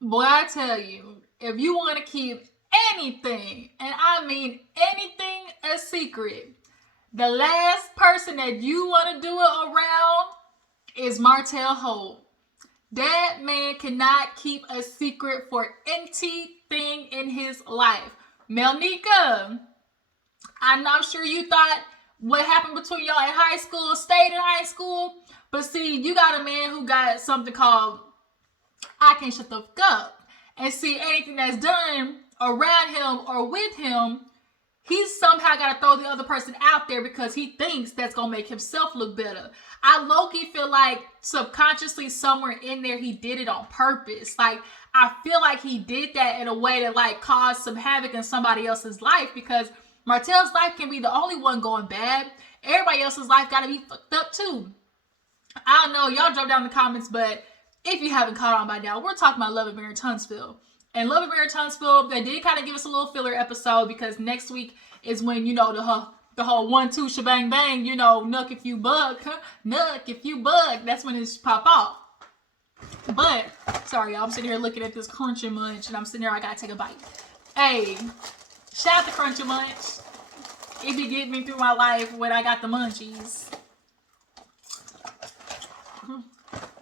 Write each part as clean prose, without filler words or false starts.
Boy, I tell you, if you want to keep anything, and I mean anything, a secret, the last person that you want to do it around is Martell Holt. That man cannot keep a secret for anything in his life. Melnika, I'm not sure you thought what happened between y'all in high school stayed in high school, but see, you got a man who got something called I can't shut the fuck up. And see, anything that's done around him or with him, he's somehow got to throw the other person out there because he thinks that's going to make himself look better. I low-key feel like subconsciously somewhere in there he did it on purpose. Like, I feel like he did that in a way that like caused some havoc in somebody else's life because Martell's life can be the only one going bad. Everybody else's life got to be fucked up too. I don't know. Y'all drop down in the comments, but if you haven't caught on by now, we're talking about Love and Marriage Huntsville. And Love and Marriage Huntsville, they did kind of give us a little filler episode because next week is when, you know, the whole 1-2 shebang bang, you know, nuck if you bug, nuck if you bug. That's when it's pop off. But, sorry, y'all, I'm sitting here looking at this Crunchy Munch and I'm sitting here, I gotta take a bite. Hey, shout out to Crunchy Munch. It be getting me through my life when I got the munchies.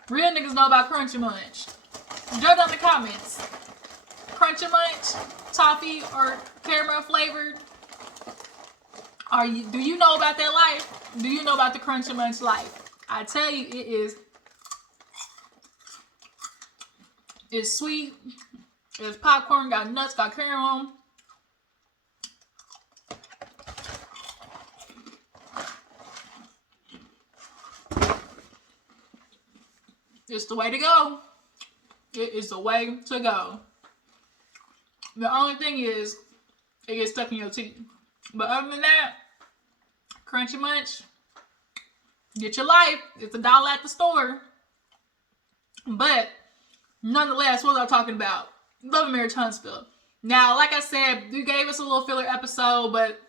Real niggas know about Crunchy Munch. Drop down in the comments. Crunchy Munch, toffee or caramel flavored. Do you know about that life? Do you know about the Crunchy Munch life? I tell you, it's sweet. It's popcorn, got nuts, got caramel. It's the way to go. It is the way to go. The only thing is, it gets stuck in your teeth. But other than that, Crunchy Munch, get your life. It's $1 at the store. But, nonetheless, what was I talking about? Love and Marriage Huntsville. Now, like I said, you gave us a little filler episode, but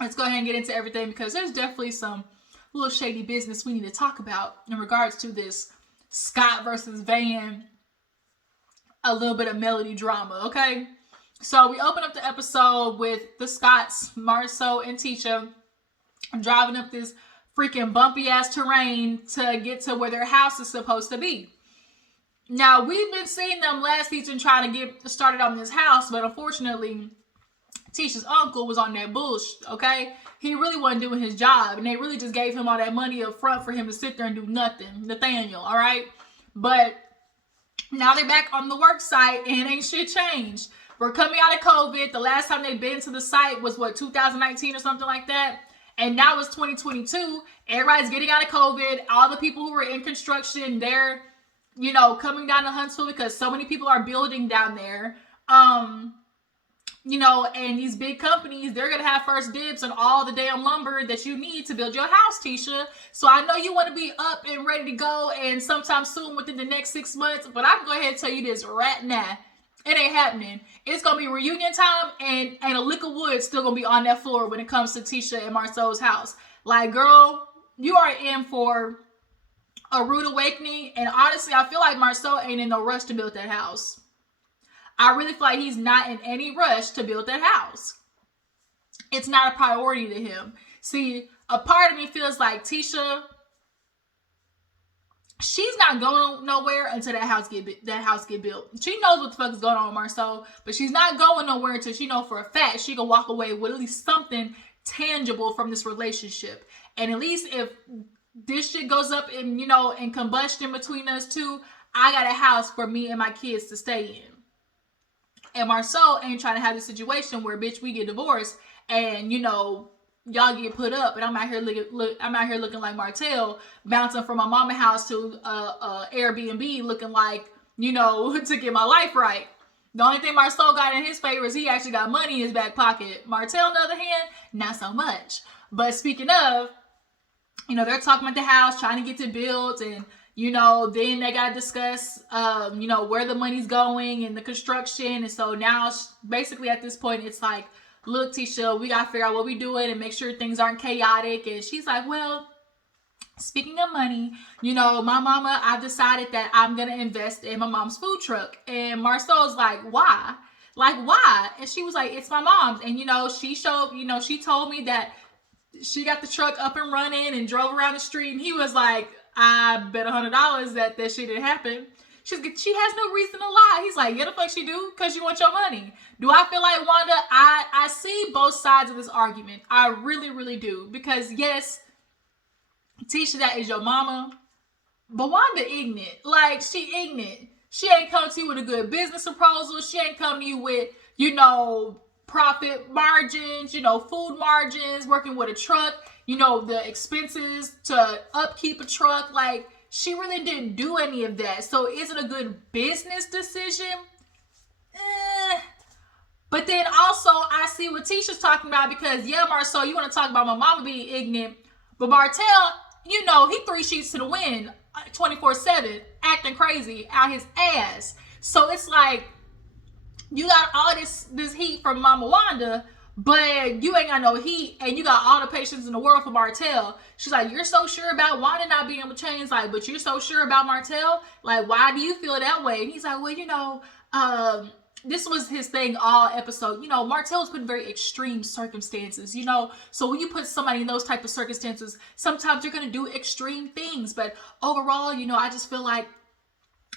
let's go ahead and get into everything because there's definitely some little shady business we need to talk about in regards to this Scott versus Van, a little bit of melody drama, okay? So we open up the episode with the Scotts, Marceau and Tisha, driving up this freaking bumpy ass terrain to get to where their house is supposed to be. Now, we've been seeing them last season trying to get started on this house, but unfortunately, Tisha's uncle was on that bullshit, okay? He really wasn't doing his job, and they really just gave him all that money up front for him to sit there and do nothing. Nathaniel, all right? But now they're back on the work site, and ain't shit changed. We're coming out of COVID. The last time they've been to the site was, 2019 or something like that? And now it's 2022. Everybody's getting out of COVID. All the people who were in construction, they're, you know, coming down to Huntsville because so many people are building down there. You know, and these big companies, they're going to have first dibs on all the damn lumber that you need to build your house, Tisha. So I know you want to be up and ready to go and sometime soon within the next 6 months, but I can go ahead and tell you this right now. It ain't happening. It's going to be reunion time and a lick of wood still going to be on that floor when it comes to Tisha and Marceau's house. Like, girl, you are in for a rude awakening. And honestly, I feel like Marceau ain't in no rush to build that house. I really feel like he's not in any rush to build that house. It's not a priority to him. See, a part of me feels like Tisha, she's not going nowhere until that house get built. She knows what the fuck is going on with Marceau, but she's not going nowhere until she know for a fact she can walk away with at least something tangible from this relationship. And at least if this shit goes up in, you know, in combustion between us two, I got a house for me and my kids to stay in. And Marceau ain't trying to have this situation where, bitch, we get divorced and, you know, y'all get put up, and I'm out here looking like Martell, bouncing from my mama house to Airbnb, looking like, you know, to get my life right. The only thing Marceau got in his favor is he actually got money in his back pocket. Martell, on the other hand, not so much. But speaking of, you know, they're talking about the house, trying to get to build, and you know, then they got to discuss, you know, where the money's going and the construction. And so now, basically at this point, it's like, look, Tisha, we got to figure out what we're doing and make sure things aren't chaotic. And she's like, well, Speaking of money, you know, my mama, I've decided that I'm going to invest in my mom's food truck. And Marcel's like, why? Like, why? And she was like, it's my mom's. And, you know, she told me that she got the truck up and running and drove around the street. And he was like, I bet $100 that shit didn't happen. She has no reason to lie. He's like, yeah, the fuck she do? Because you want your money. Do I feel like Wanda? I see both sides of this argument. I really, really do. Because, yes, Tisha, that is your mama. But Wanda ignorant. Like, she ignorant. She ain't come to you with a good business proposal. She ain't come to you with, you know, profit margins, you know, food margins, working with a truck, you know, the expenses to upkeep a truck. Like, she really didn't do any of that. So is it a good business decision? But then also, I see what Tisha's talking about because, yeah, Marcel, you want to talk about my mama being ignorant. But Martell, you know, he 3 sheets to the wind 24/7, acting crazy out his ass. So it's like, you got all this heat from Mama Wanda, but you ain't got no heat, and you got all the patience in the world for Martell. She's like, you're so sure about Wanda not being able to change, like, but you're so sure about Martell? Like, why do you feel that way? And he's like, well, you know, this was his thing all episode. You know, Martell's put in very extreme circumstances, you know. So when you put somebody in those type of circumstances, sometimes you're going to do extreme things. But overall, you know, I just feel like,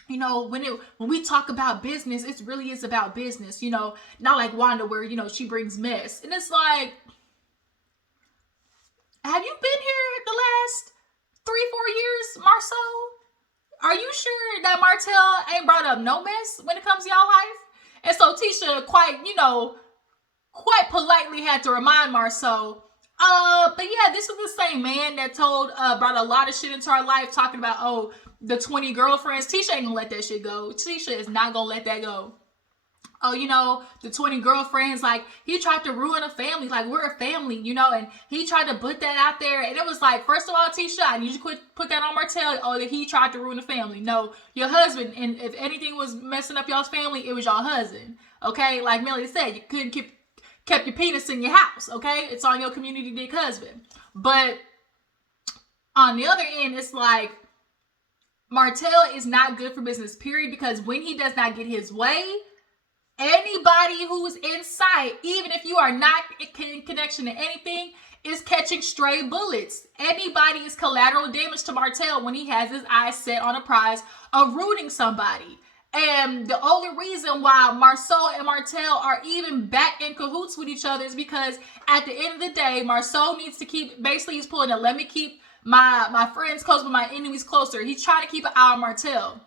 you know, when we talk about business, it really is about business, you know, not like Wanda where, you know, she brings mess. And it's like, have you been here the last 3-4 years, Marcel? Are you sure that Martell ain't brought up no mess when it comes to y'all life? And so Tisha quite politely had to remind Marcel, but yeah, this is the same man that brought a lot of shit into our life, talking about, oh, the 20 girlfriends. Tisha ain't gonna let that shit go. Tisha is not gonna let that go. Oh, you know, the 20 girlfriends, like, he tried to ruin a family. Like, we're a family, you know, and he tried to put that out there. And it was like, first of all, Tisha, I need you to put that on Martell. Oh, that he tried to ruin the family. No, your husband. And if anything was messing up y'all's family, it was your husband. Okay? Like Melly said, you couldn't kept your penis in your house. Okay? It's on your community dick husband. But on the other end, it's like, Martell is not good for business, period, because when he does not get his way, anybody who's in sight, even if you are not in connection to anything, is catching stray bullets. Anybody is collateral damage to Martell when he has his eyes set on a prize of rooting somebody. And the only reason why Marcel and Martell are even back in cahoots with each other is because at the end of the day, Marcel needs to keep, basically he's pulling a let me keep my friends close but my enemies closer. He's trying to keep an eye on Martell.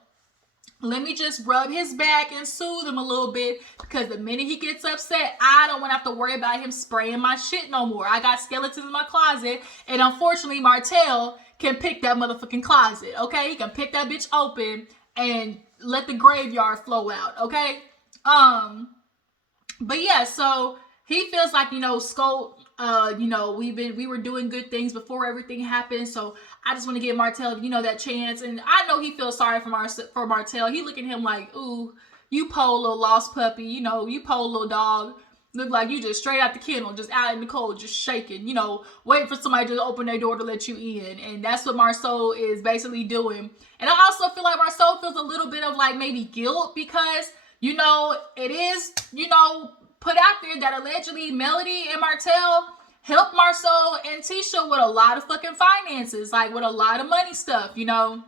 Let me just rub his back and soothe him a little bit, because the minute he gets upset, I don't want to have to worry about him spraying my shit no more. I got skeletons in my closet, and unfortunately Martell can pick that motherfucking closet, okay? He can pick that bitch open and let the graveyard flow out, okay? But yeah, so he feels like, you know, Scope, you know, we were doing good things before everything happened, so I just want to give Martell, you know, that chance. And I know he feels sorry for Martell. He looking at him like, ooh, you poor little lost puppy, you know, you poor little dog. Look like you just straight out the kennel, just out in the cold, just shaking, you know, waiting for somebody to open their door to let you in. And that's what Marcel is basically doing. And I also feel like Marcel feels a little bit of like maybe guilt, because, you know, it is, you know, put out there that allegedly Melody and Martell helped Marcel and Tisha with a lot of fucking finances, like with a lot of money stuff, you know.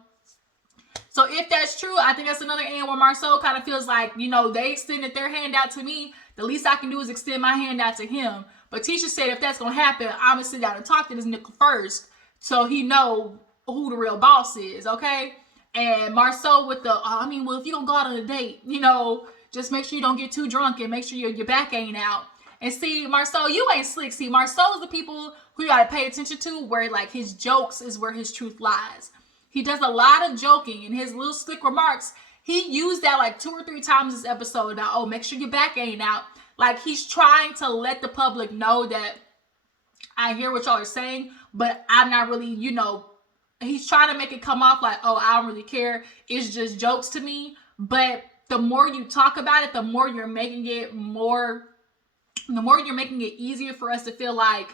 So if that's true, I think that's another end where Marcel kind of feels like, you know, they extended their hand out to me. The least I can do is extend my hand out to him. But Tisha said if that's going to happen, I'm going to sit down and talk to this nigga first, so he know who the real boss is, okay? And Marcel with the, I mean, well, if you don't go out on a date, you know, just make sure you don't get too drunk and make sure your back ain't out. And see, Marcel, you ain't slick. See, Marcel is the people who you got to pay attention to, where like his jokes is where his truth lies. He does a lot of joking, and his little slick remarks, he used that like 2 or 3 times this episode about, oh, make sure your back ain't out. Like, he's trying to let the public know that I hear what y'all are saying, but I'm not really, you know, he's trying to make it come off like, oh, I don't really care. It's just jokes to me. But the more you talk about it, the more you're making it easier for us to feel like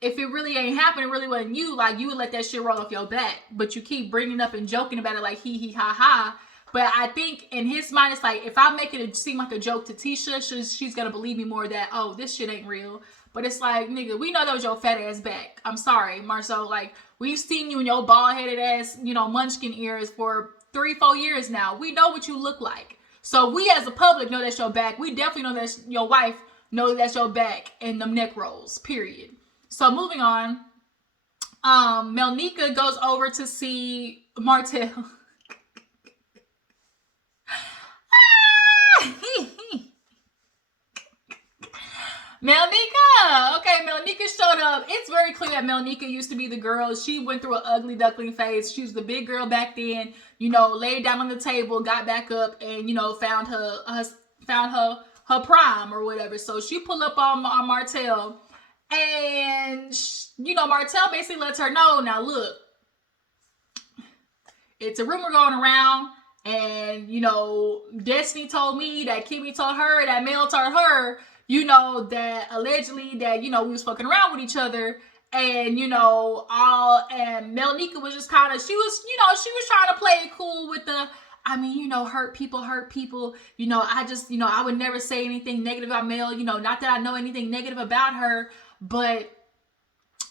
if it really ain't happening, it really wasn't you, like, you would let that shit roll off your back. But you keep bringing up and joking about it like he, ha, ha. But I think in his mind, it's like, if I make it seem like a joke to Tisha, she's going to believe me more that, oh, this shit ain't real. But it's like, nigga, we know that was your fat ass back. I'm sorry, Marcel. Like, we've seen you in your bald-headed ass, you know, munchkin ears for 3-4 years now. We know what you look like. So we as a public know that's your back. We definitely know that your wife knows that's your back and them neck rolls, period. So moving on, Melnika goes over to see Martell. Melnika! Okay, Melnika showed up. It's very clear that Melnika used to be the girl. She went through an ugly duckling phase. She was the big girl back then, you know, laid down on the table, got back up, and, you know, found her prime or whatever. So she pulled up on Martell, and, you know, Martell basically lets her know, now look, it's a rumor going around, and, you know, Destiny told me that Kimmy told her, that Mel told her, you know, that allegedly that, you know, we was fucking around with each other, and, you know, and Melnika was just kind of, she was trying to play it cool with the, I mean, you know, hurt people, you know, I would never say anything negative about Mel, you know, not that I know anything negative about her, but,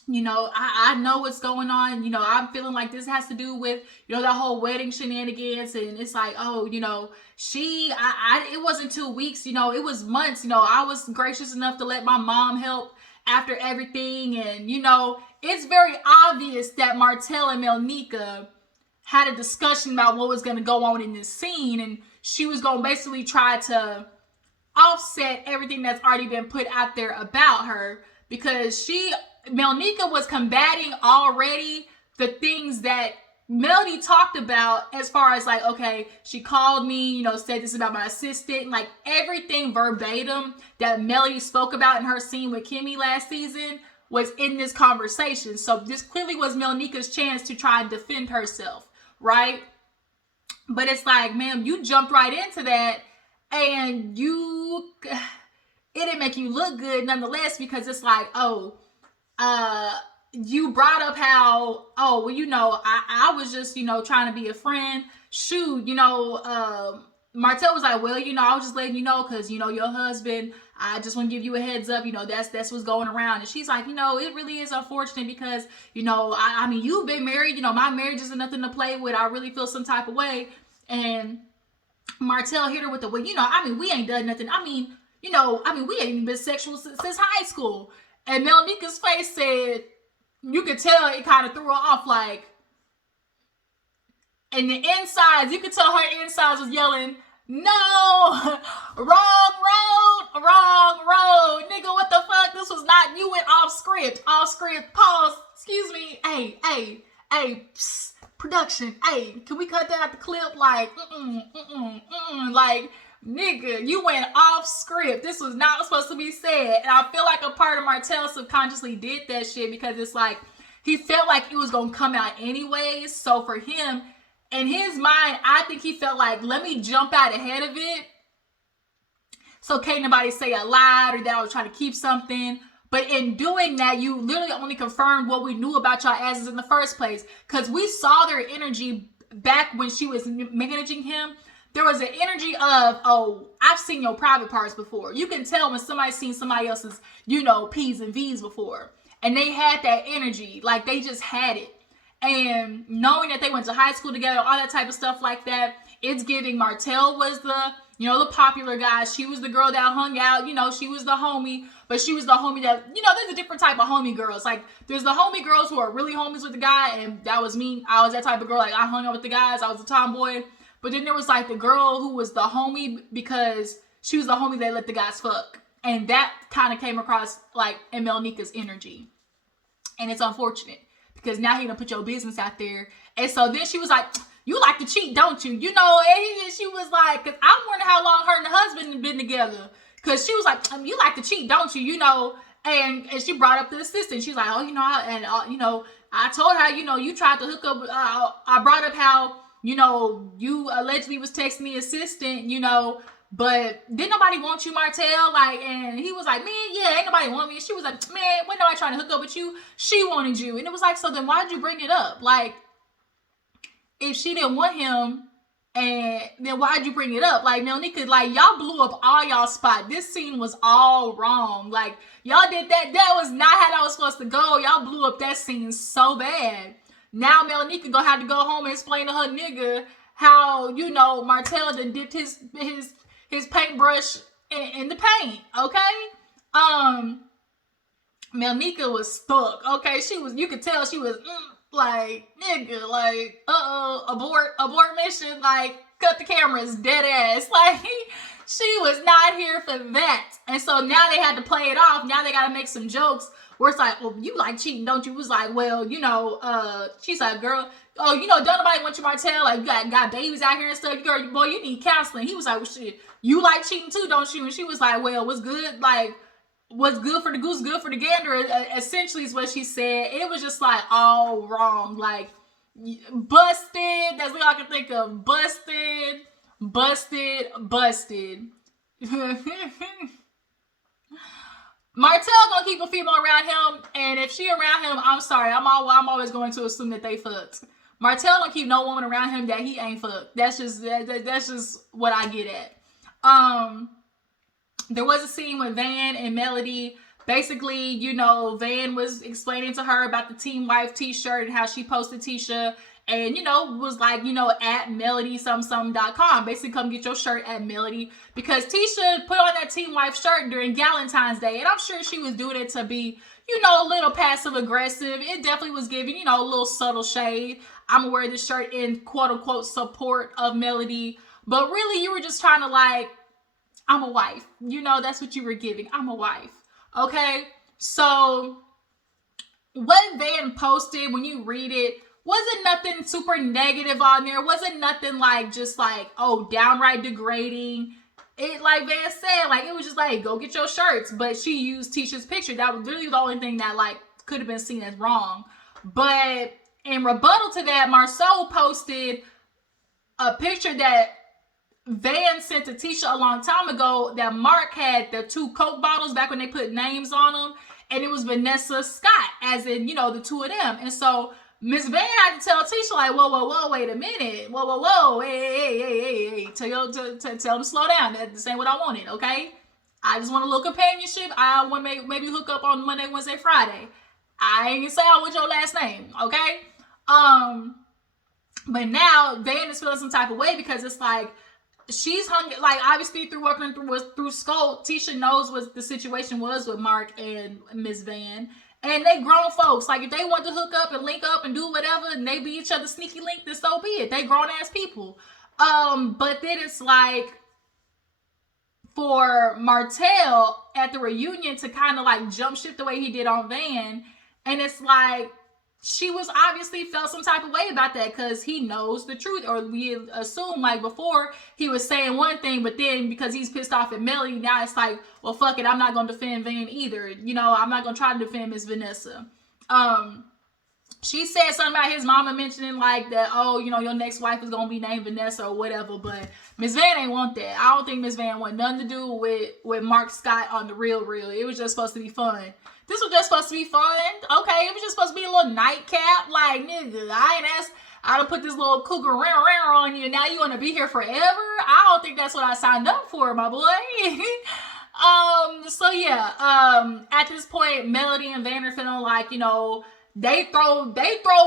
you know, I know what's going on. You know, I'm feeling like this has to do with, you know, the whole wedding shenanigans. And it's like, oh, you know, it wasn't 2 weeks, you know, it was months. You know, I was gracious enough to let my mom help after everything. And, you know, it's very obvious that Martell and Melnika had a discussion about what was going to go on in this scene. And she was going to basically try to offset everything that's already been put out there about her, because Melnika was combating already the things that Melody talked about, as far as like, okay, she called me, you know, said this about my assistant, like everything verbatim that Melody spoke about in her scene with Kimmy last season was in this conversation. So this clearly was Melnika's chance to try and defend herself, right? But it's like, ma'am, you jumped right into that, and it didn't make you look good nonetheless, because it's like, you brought up how, oh, well, you know, I was just, you know, trying to be a friend. Shoot, you know, Martell was like, well, you know, I was just letting you know, because, you know, your husband, I just want to give you a heads up, you know, that's what's going around. And she's like, you know, it really is unfortunate, because, you know, I mean, you've been married, you know, my marriage isn't nothing to play with. I really feel some type of way. And Martell hit her with the, well, you know, I mean, we ain't done nothing. I mean, you know, we ain't even been sexual since high school. And Melnika's face said, you could tell it kind of threw her off, like, and the insides, you could tell her insides was yelling, no, wrong road, nigga, what the fuck, this was not, you went off script, pause, excuse me, hey, psst, production, hey, can we cut that out the clip, like, like, nigga, you went off script. This was not supposed to be said. And I feel like a part of Martell subconsciously did that shit, because it's like, he felt like it was going to come out anyways. So for him, in his mind, I think he felt like, let me jump out ahead of it, so can't nobody say I lied or that I was trying to keep something. But in doing that, you literally only confirmed what we knew about y'all asses in the first place. Because we saw their energy back when she was managing him. There was an energy of, oh, I've seen your private parts before. You can tell when somebody's seen somebody else's, you know, P's and V's before. And they had that energy. Like, they just had it. And knowing that they went to high school together, all that type of stuff like that, it's giving Martell was the, you know, the popular guy. She was the girl that hung out. You know, she was the homie. But she was the homie that, you know, there's a different type of homie girls. Like, there's the homie girls who are really homies with the guy. And that was me. I was that type of girl. Like, I hung out with the guys. I was a tomboy. But then there was like the girl who was the homie because she was the homie that let the guys fuck. And that kind of came across like in Melnika's energy. And it's unfortunate, because now he gonna put your business out there. And so then she was like, you like to cheat, don't you? You know, and she was like, because I'm wondering how long her and her husband have been together. Because she was like, you like to cheat, don't you? You know, and she brought up the assistant. She's like, oh, you know, you know, I told her, you know, you tried to hook up. I brought up how you know, you allegedly was texting the assistant, you know, but didn't nobody want you, Martell? Like, and he was like, man, yeah, ain't nobody want me. And she was like, man, when nobody trying to hook up with you? She wanted you. And it was like, so then why'd you bring it up? Like, if she didn't want him, and then why'd you bring it up? Like, Melnika, like, y'all blew up all y'all spot. This scene was all wrong. Like, y'all did that. That was not how that was supposed to go. Y'all blew up that scene so bad. Now Melnika gonna have to go home and explain to her nigga how, you know, Martell done dipped his paintbrush in the paint, okay? Melnika was stuck, okay? She was, you could tell she was, like, nigga, like, abort mission, like, cut the cameras, dead ass. Like, she was not here for that. And so now they had to play it off. Now they got to make some jokes where it's like, well, you like cheating, don't you? It was like, well, you know, she's like, girl, oh, you know, don't nobody want you, Martell. Like, you got babies out here and stuff. Girl, boy, you need counseling. He was like, well, shit, you like cheating too, don't you? And she was like, well, what's good? Like, what's good for the goose, good for the gander, essentially is what she said. It was just like all wrong. Like, busted. That's what I can think of. Busted. Martell gonna keep a female around him, and if she around him, I'm sorry, I'm always going to assume that they fucked. Martell don't keep no woman around him that he ain't fucked. That's just what I get at. There was a scene with Van and Melody. Basically, you know, Van was explaining to her about the Team Wife t-shirt and how she posted Tisha, and, you know, was like, you know, at melodysomething.com. Basically, come get your shirt at Melody, because Tisha put on that Team Wife shirt during Valentine's Day, and I'm sure she was doing it to be, you know, a little passive aggressive. It definitely was giving, you know, a little subtle shade. I'm gonna wear this shirt in quote unquote support of Melody, but really you were just trying to, like, I'm a wife. You know, that's what you were giving. I'm a wife. Okay? So what Van posted, when you read it, wasn't nothing super negative on there. Wasn't nothing like, just like, oh, downright degrading. It, like Van said, like, it was just like, go get your shirts. But she used Tisha's picture. That was really the only thing that, like, could have been seen as wrong. But in rebuttal to that, Marceau posted a picture that Van sent to Tisha a long time ago, that Mark had the 2 Coke bottles back when they put names on them, and it was Vanessa Scott, as in, you know, the 2 of them. And so Miss Van had to tell Tisha, like, whoa, wait a minute, whoa, hey, tell them to slow down. This ain't what I wanted, okay? I just want a little companionship. I want to maybe hook up on Monday, Wednesday, Friday. I ain't gonna say I want your last name, okay? But now Van is feeling some type of way, because it's like, she's hung, like, obviously through working through Skull, Tisha knows what the situation was with Mark and Miss Van, and they grown folks. Like, if they want to hook up and link up and do whatever, and they be each other's sneaky link, then so be it. They grown ass people. But then it's like, for Martell at the reunion to kind of like jump ship the way he did on Van, and it's like, she was obviously felt some type of way about that, because he knows the truth, or we assume, like, before he was saying one thing, but then because he's pissed off at Melody, now it's like, well, fuck it, I'm not going to defend Van either. You know, I'm not going to try to defend Miss Vanessa. She said something about his mama mentioning, like, that, oh, you know, your next wife is going to be named Vanessa or whatever, but Miss Van ain't want that. I don't think Miss Van want nothing to do with Mark Scott on the real. It was just supposed to be fun. This was just supposed to be fun. Okay, it was just supposed to be a little nightcap. Like, nigga, I ain't asked, I done put this little cougar on you. Now you want to be here forever? I don't think that's what I signed up for, my boy. So yeah, at this point, Melody and Van are feeling like, you know, they throw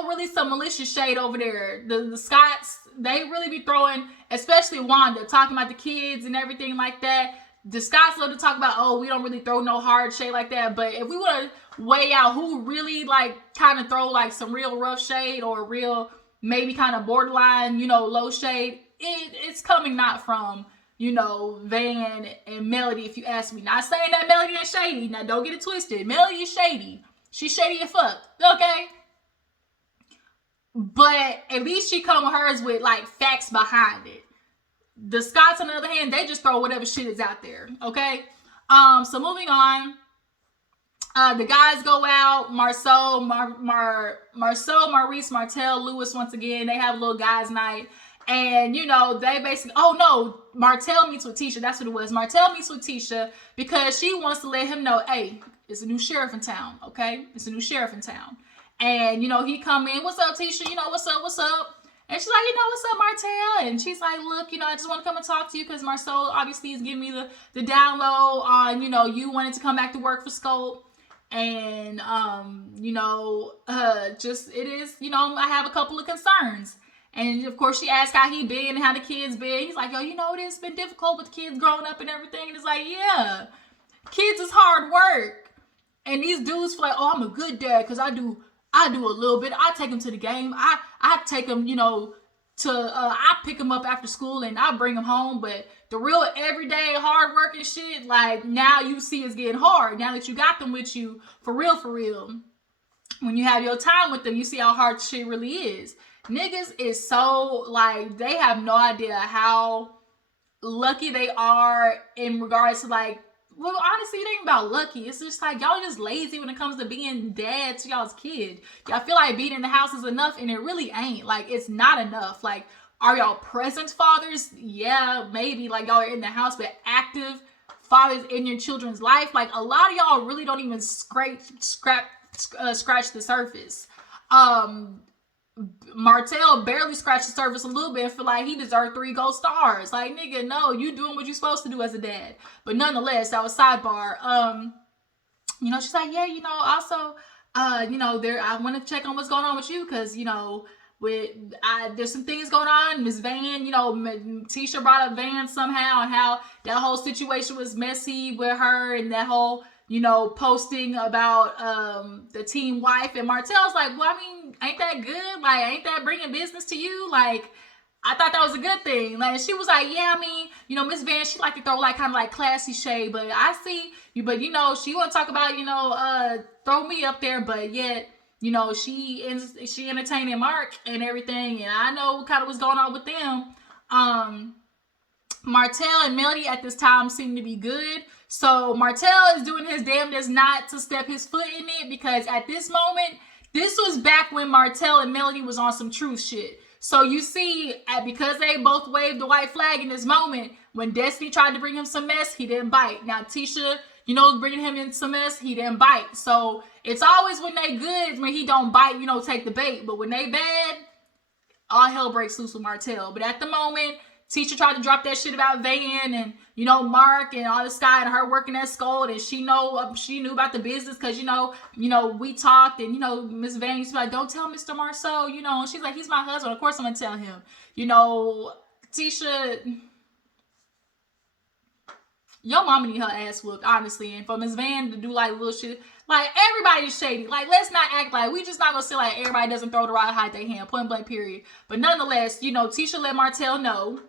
really some malicious shade over there. The Scotts, they really be throwing, especially Wanda, talking about the kids and everything like that. The Scotts love to talk about, oh, we don't really throw no hard shade like that. But if we want to weigh out who really, like, kind of throw, like, some real rough shade, or real, maybe kind of borderline, you know, low shade, it's coming not from, you know, Van and Melody, if you ask me. Not saying that Melody ain't shady. Now, don't get it twisted. Melody is shady. She's shady as fuck. Okay? But at least she come with hers with, like, facts behind it. The Scotts, on the other hand, they just throw whatever shit is out there. Okay? So moving on. The guys go out. Marceau, Maurice, Martell, Lewis, once again, they have a little guys' night. And, you know, they basically, oh no, Martell meets with Tisha. That's what it was. Martell meets with Tisha because she wants to let him know, hey, it's a new sheriff in town, okay? It's a new sheriff in town. And, you know, he come in, what's up, Tisha? You know, what's up, what's up? And she's like, you know, what's up, Martell? And she's like, look, you know, I just want to come and talk to you because Marceau obviously is giving me the download on, you know, you wanted to come back to work for Scope. And, you know, just, it is, you know, I have a couple of concerns. And of course she asked how he been and how the kids been. He's like, yo, you know, it's been difficult with the kids growing up and everything. And it's like, yeah, kids is hard work. And these dudes feel like, oh, I'm a good dad because I do a little bit. I take them to the game. I take them, you know, to, I pick them up after school and I bring them home. But the real everyday hard work and shit, like now you see it's getting hard. Now that you got them with you, for real. When you have your time with them, you see how hard shit really is. Niggas is so, like, they have no idea how lucky they are in regards to, like, well, honestly, it ain't about lucky. It's just like, y'all just lazy when it comes to being dad to y'all's kid. Y'all feel like being in the house is enough, and it really ain't. Like, it's not enough. Like, are y'all present fathers? Yeah, maybe. Like, y'all are in the house, but active fathers in your children's life? Like, a lot of y'all really don't even scratch the surface. Martell barely scratched the surface a little bit and feel like he deserved 3 gold stars. Like, nigga, no, you doing what you're supposed to do as a dad. But nonetheless, that was sidebar. You know, she's like, yeah, you know, also, you know, I want to check on what's going on with you because, you know, there's some things going on. Miss Van, you know, Tisha brought up Van somehow and how that whole situation was messy with her and that whole, you know, posting about the teen wife. And Martell's like, well, I mean, ain't that good? Like, ain't that bringing business to you? Like, I thought that was a good thing. Like, she was like, yeah, I mean, you know, Miss Van, she like to throw like kind of like classy shade, but I see you, but you know, she want to talk about, you know, throw me up there, but yet, you know, she entertaining Mark and everything, and I know kind of what's going on with them. Martell and Melody at this time seem to be good. So Martell is doing his damnedest not to step his foot in it because at this moment, this was back when Martell and Melody was on some truth shit. So you see, because they both waved the white flag in this moment, when Destiny tried to bring him some mess, he didn't bite. Now Tisha, you know, bringing him in some mess, he didn't bite. So it's always when they good, when he don't bite, you know, take the bait. But when they bad, all hell breaks loose with Martell. But at the moment, Tisha tried to drop that shit about Van and, you know, Mark and all this guy and her working at Scold, and she knew about the business because, you know, we talked, and, you know, Miss Van used to be like, don't tell Mr. Marceau, you know, and she's like, he's my husband, of course I'm gonna tell him. You know, Tisha, your mama need her ass whooped, honestly, and for Miss Van to do like little shit, like everybody's shady. Like, let's not act like we just not gonna say like everybody doesn't throw the rock, hide their hand, point blank, period. But nonetheless, you know, Tisha let Martell know,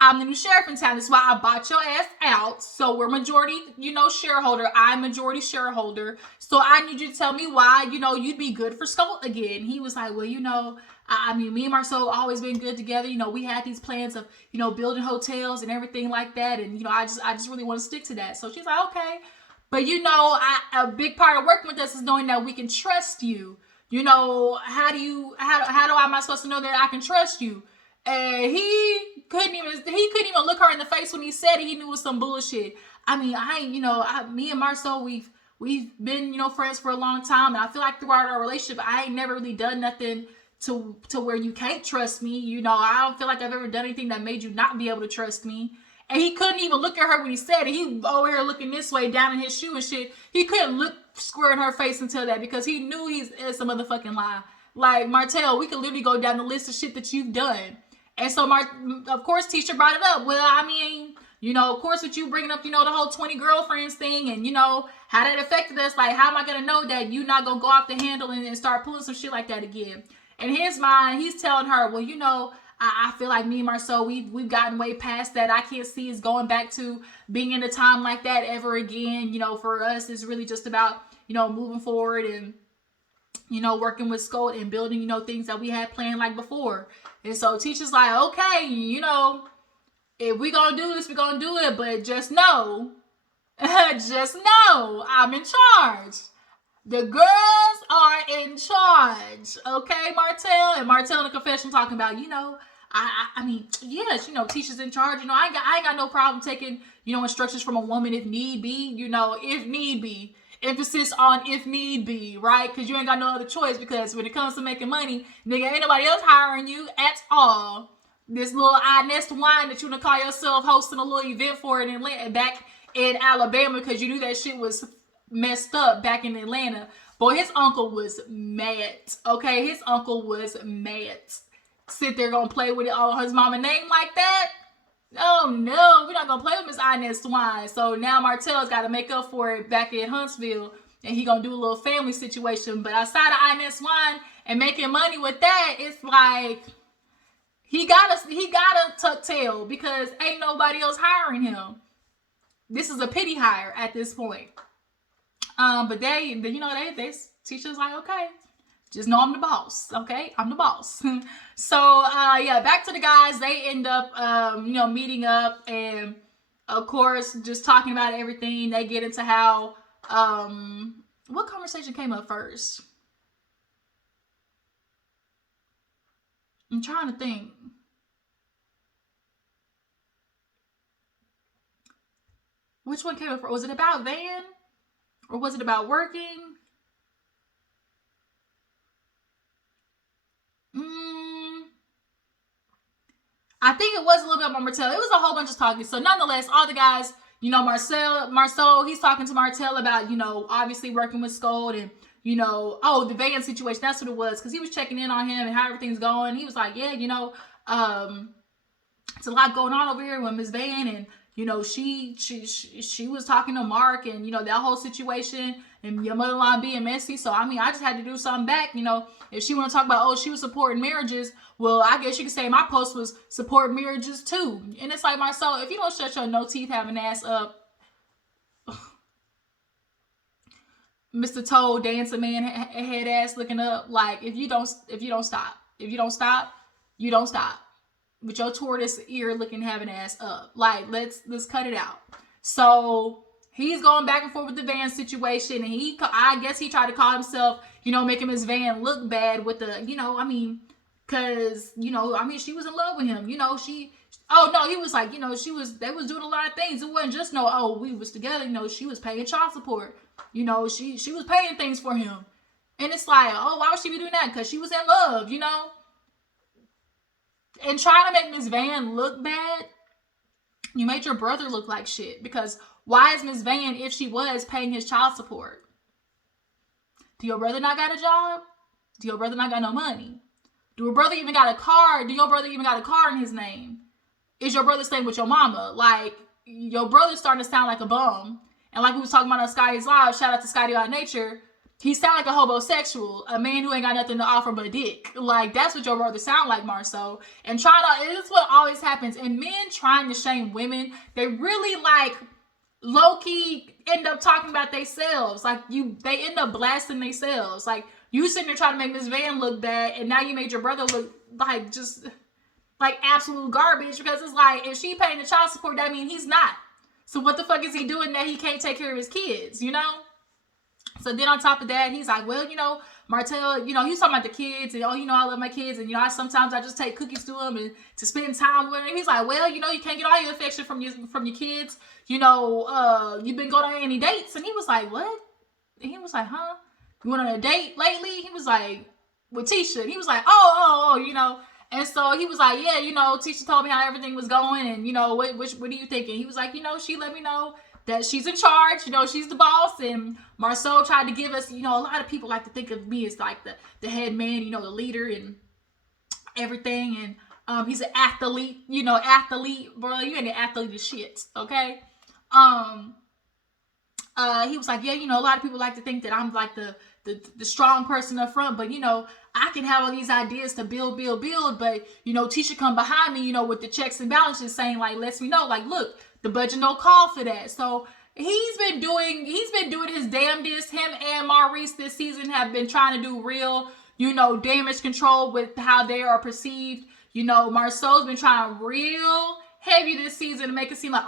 I'm the new sheriff in town. That's why I bought your ass out. So we're majority, you know, shareholder. I'm majority shareholder. So I need you to tell me why, you know, you'd be good for Scout again. He was like, well, you know, I mean, me and Marceau always been good together. You know, we had these plans of, you know, building hotels and everything like that. And, you know, I just really want to stick to that. So she's like, okay. But, you know, a big part of working with us is knowing that we can trust you. You know, how am I supposed to know that I can trust you? And he couldn't even look her in the face when he said it. He knew it was some bullshit. I mean, me and Marceau, we've been, you know, friends for a long time. And I feel like throughout our relationship, I ain't never really done nothing to where you can't trust me. You know, I don't feel like I've ever done anything that made you not be able to trust me. And he couldn't even look at her when he said it. He over here looking this way, down in his shoe and shit. He couldn't look square in her face until that because he knew it's a motherfucking lie. Like, Martell, we could literally go down the list of shit that you've done. And so, of course, Tisha brought it up. Well, I mean, you know, of course, with you bringing up, you know, the whole 20 girlfriends thing and, you know, how that affected us. Like, how am I going to know that you not going to go off the handle and start pulling some shit like that again? In his mind, he's telling her, well, you know, I feel like me and Marceau, we've gotten way past that. I can't see us going back to being in a time like that ever again. You know, for us, it's really just about, you know, moving forward and, you know, working with Scott and building, you know, things that we had planned like before. And so Tisha's like, okay, you know, if we gonna do this, we gonna do it. But just know, I'm in charge. The girls are in charge, okay, Martell? And Martell in the confession talking about, I mean, yes, Tisha's in charge. I ain't got no problem taking, instructions from a woman if need be, if need be. Emphasis on if need be, right? Because you ain't got no other choice, because when it comes to making money, nigga, ain't nobody else hiring you at all. This little nest wine that you wanna call yourself hosting a little event for in Atlanta, back in Alabama, because you knew that shit was messed up back in Atlanta. Boy, his uncle was mad. Okay, his uncle was mad. Sit there gonna play with it on his mama name like that? Oh no, we're not gonna play with Miss Inez Swine. So now Martell's got to make up for it back in Huntsville, and he gonna do a little family situation. But outside of Inez Swine and making money with that, it's like he gotta tuck tail, because ain't nobody else hiring him. This is a pity hire at this point. But Tisha's like, okay, just know I'm the boss. Okay, I'm the boss. So, yeah, back to the guys. They end up, meeting up, and of course, just talking about everything. They get into how, what conversation came up first? I'm trying to think. Which one came up first? Was it about Van? Or was it about working? I think it was a little bit about Martell. It was a whole bunch of talking. So nonetheless, all the guys, Marcel, he's talking to Martell about, obviously working with Scold, and, the Van situation. That's what it was. Because he was checking in on him and how everything's going. He was like, yeah, it's a lot going on over here with Miss Van, and, she was talking to Mark, and, that whole situation, and your mother-in-law being messy. So, I mean, I just had to do something back. If she want to talk about, she was supporting marriages, well, I guess you could say my post was supporting marriages too. And it's like, Marcel, if you don't shut your no teeth having ass up, Mr. Toad dancing man head ass looking up, like, if you don't stop you don't stop with your tortoise ear looking having ass up. Like, let's cut it out. So he's going back and forth with the Van situation, and I guess he tried to call himself, making Miss Van look bad with the, because, she was in love with him. He was like, they was doing a lot of things. It wasn't just we was together. She was paying child support. She was paying things for him. And it's like, why would she be doing that? Because she was in love, And trying to make Miss Van look bad, you made your brother look like shit. Because why is Miss Van, if she was, paying his child support? Do your brother not got a job? Do your brother not got no money? Do your brother even got a car? Do your brother even got a car in his name? Is your brother staying with your mama? Like, your brother's starting to sound like a bum. And like we was talking about on Scotty's Live, shout out to Scotty on Nature, he sound like a homosexual, a man who ain't got nothing to offer but dick. Like, that's what your brother sound like, Marceau. And it's what always happens. And men trying to shame women, they really, like, low-key end up talking about themselves. Like, they end up blasting themselves. Like, you sitting there trying to make Miss Van look bad, and now you made your brother look like just like absolute garbage, because it's like, if she paying the child support, that means he's not. So what the fuck is he doing that he can't take care of his kids, So then on top of that, he's like, well, Martell, he's talking about the kids, and I love my kids, and sometimes I just take cookies to them and to spend time with them. He's like, well, you can't get all your affection from your kids. You've been going on any dates? And he was like, what? And he was like, huh? You went on a date lately? He was like, with Tisha. And he was like, oh. And so he was like, yeah, Tisha told me how everything was going, and what are you thinking? He was like, she let me know that she's in charge, she's the boss. And Marceau tried to give us, a lot of people like to think of me as like the head man, the leader and everything. And he's an athlete, bro. You ain't an athlete of shit, okay? He was like, yeah, a lot of people like to think that I'm like the strong person up front, but I can have all these ideas to build, but Tisha come behind me, with the checks and balances, saying like, lets me know, like, look, the budget no call for that. So he's been doing his damnedest. Him and Maurice this season have been trying to do real, damage control with how they are perceived. Marceau's been trying real heavy this season to make it seem like,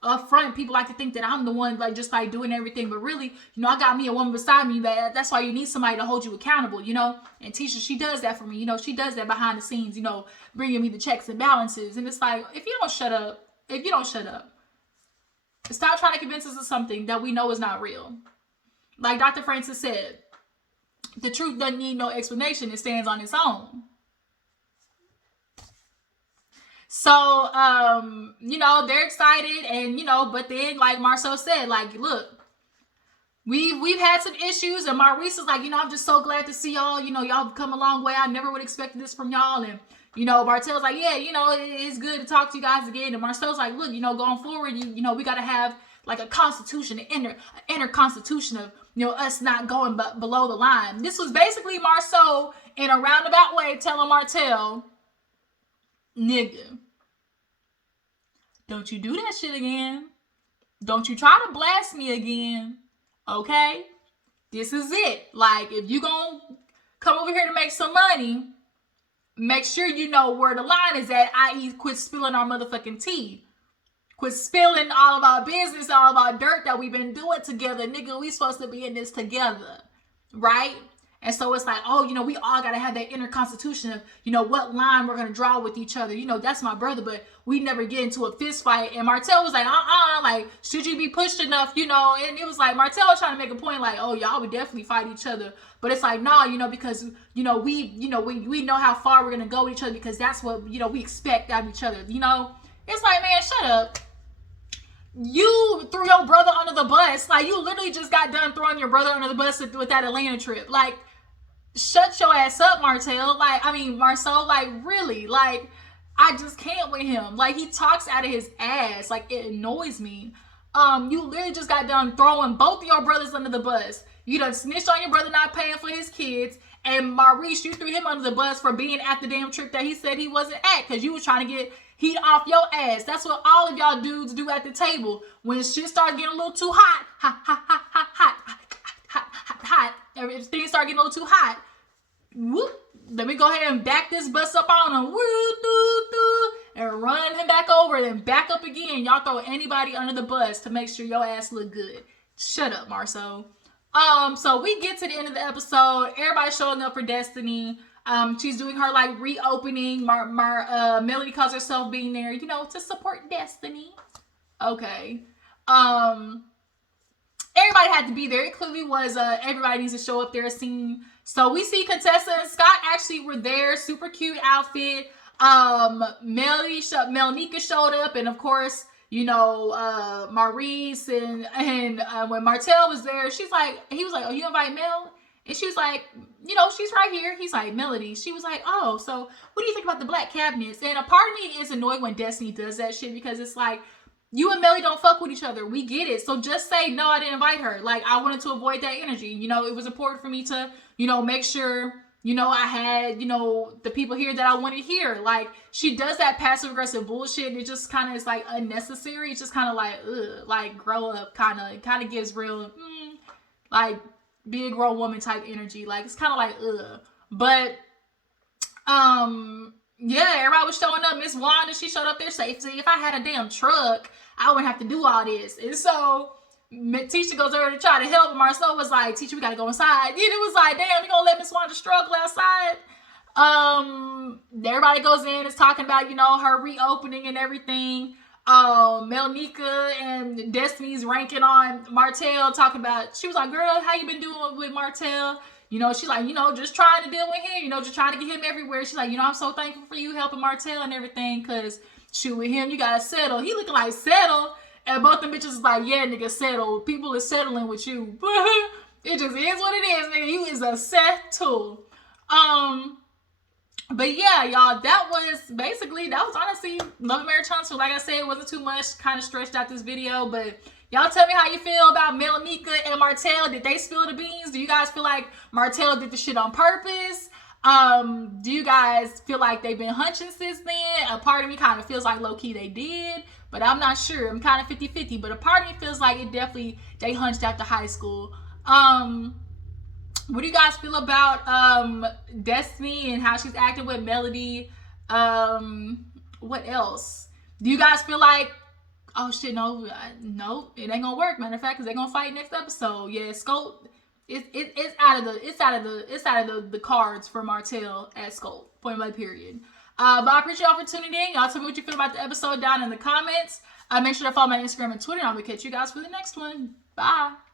up front, people like to think that I'm the one like just like doing everything, but really, you know, I got me a woman beside me. That's why you need somebody to hold you accountable, you know. And Tisha, she does that for me, you know. She does that behind the scenes, you know, bringing me the checks and balances. And it's like, if you don't shut up, stop trying to convince us of something that we know is not real. Like Dr. Francis said, the truth doesn't need no explanation. It stands on its own. So, you know, they're excited, and, you know, but then, like Marcel said, like, look, we've had some issues, and Maurice is like, you know, I'm just so glad to see y'all, you know, y'all have come a long way. I never would have expected this from y'all. And, you know, Martel's like, yeah, you know, it's good to talk to you guys again. And Marcel's like, look, you know, going forward, you know, we got to have like a constitution, an inner constitution of, you know, us not going below the line. This was basically Marceau in a roundabout way telling Martel, nigga, don't you do that shit again. Don't you try to blast me again. Okay? This is it. Like, if you gonna come over here to make some money, make sure you know where the line is at, i.e. quit spilling our motherfucking tea. Quit spilling all of our business, all of our dirt that we've been doing together. Nigga, we supposed to be in this together. Right? And so it's like, oh, you know, we all got to have that inner constitution of, you know, what line we're going to draw with each other. You know, that's my brother, but we never get into a fist fight. And Martel was like, like, should you be pushed enough, you know? And it was like, Martel was trying to make a point like, oh, y'all would definitely fight each other. But it's like, nah, you know, because, you know, we know how far we're going to go with each other because that's what, you know, we expect out of each other, you know? It's like, man, shut up. You threw your brother under the bus. Like, you literally just got done throwing your brother under the bus with that Atlanta trip. Like, shut your ass up, Marcel. Marcel, like, really, like, I just can't with him. Like, he talks out of his ass. Like, it annoys me. You literally just got done throwing both of your brothers under the bus. You done snitched on your brother not paying for his kids. And Maurice, you threw him under the bus for being at the damn trip that he said he wasn't at because you was trying to get heat off your ass. That's what all of y'all dudes do at the table. When shit starts getting a little too hot, hot, if things start getting a little too hot, whoop, let me go ahead and back this bus up on him, and run him back over and then back up again. Y'all throw anybody under the bus to make sure your ass look good. Shut up, Marceau. So we get to the end of the episode. Everybody showing up for Destiny. She's doing her like reopening. Melody calls herself being there, you know, to support Destiny. Okay. Everybody had to be there. It clearly was everybody needs to show up there scene. So we see Contessa and Scott actually were there. Super cute outfit. Melnika showed up, and of course, you know, Maurice and when Martel was there, he was like, oh, you invite Mel? And she was like, you know, she's right here. He's like, Melody. She was like, oh, so what do you think about the black cabinets? And a part of me is annoyed when Destiny does that shit because it's like, you and Melly don't fuck with each other. We get it. So just say, no, I didn't invite her. Like, I wanted to avoid that energy. You know, it was important for me to, you know, make sure, you know, I had, you know, the people here that I wanted here. Like, she does that passive aggressive bullshit. And it just kind of is like unnecessary. It's just kind of like, ugh, like grow up kind of. It kind of gives real, like, be a grown woman type energy. Like, it's kind of like, ugh. But, yeah, everybody was showing up. Miss Wanda, she showed up there safely. If I had a damn truck, I wouldn't have to do all this. And so Tisha goes over to try to help. And Marcel was like, Tisha, we got to go inside. And it was like, damn, you going to let Miss Wanda struggle outside? Everybody goes in, is talking about, you know, her reopening and everything. Melnika and Destiny's ranking on Martel, talking about, she was like, girl, how you been doing with Martel? You know, she's like, you know, just trying to deal with him, you know, just trying to get him everywhere. She's like, you know, I'm so thankful for you helping Martel and everything, because shoot, with him, you gotta settle. He looking like settle. And both them bitches is like, yeah, nigga, settle. People is settling with you. It just is what it is, nigga. You is a settle. But yeah, y'all, that was honestly Love and Marriage Huntsville. Like I said, it wasn't too much, kind of stretched out this video, but y'all tell me how you feel about Melnika and Martel. Did they spill the beans? Do you guys feel like Martel did the shit on purpose? Do you guys feel like they've been hunching since then? A part of me kind of feels like low-key they did, but I'm not sure. I'm kind of 50-50, but a part of me feels like it definitely, they hunched after high school. What do you guys feel about Destiny and how she's acting with Melody? What else? Do you guys feel like Oh shit, no, no, it ain't gonna work. Matter of fact, because they're gonna fight next episode. Yeah, Scope, it's out of the cards for Martell at Scope. Point blank, period. But I appreciate y'all for tuning in. Y'all tell me what you feel about the episode down in the comments. Make sure to follow my Instagram and Twitter, and I will catch you guys for the next one. Bye.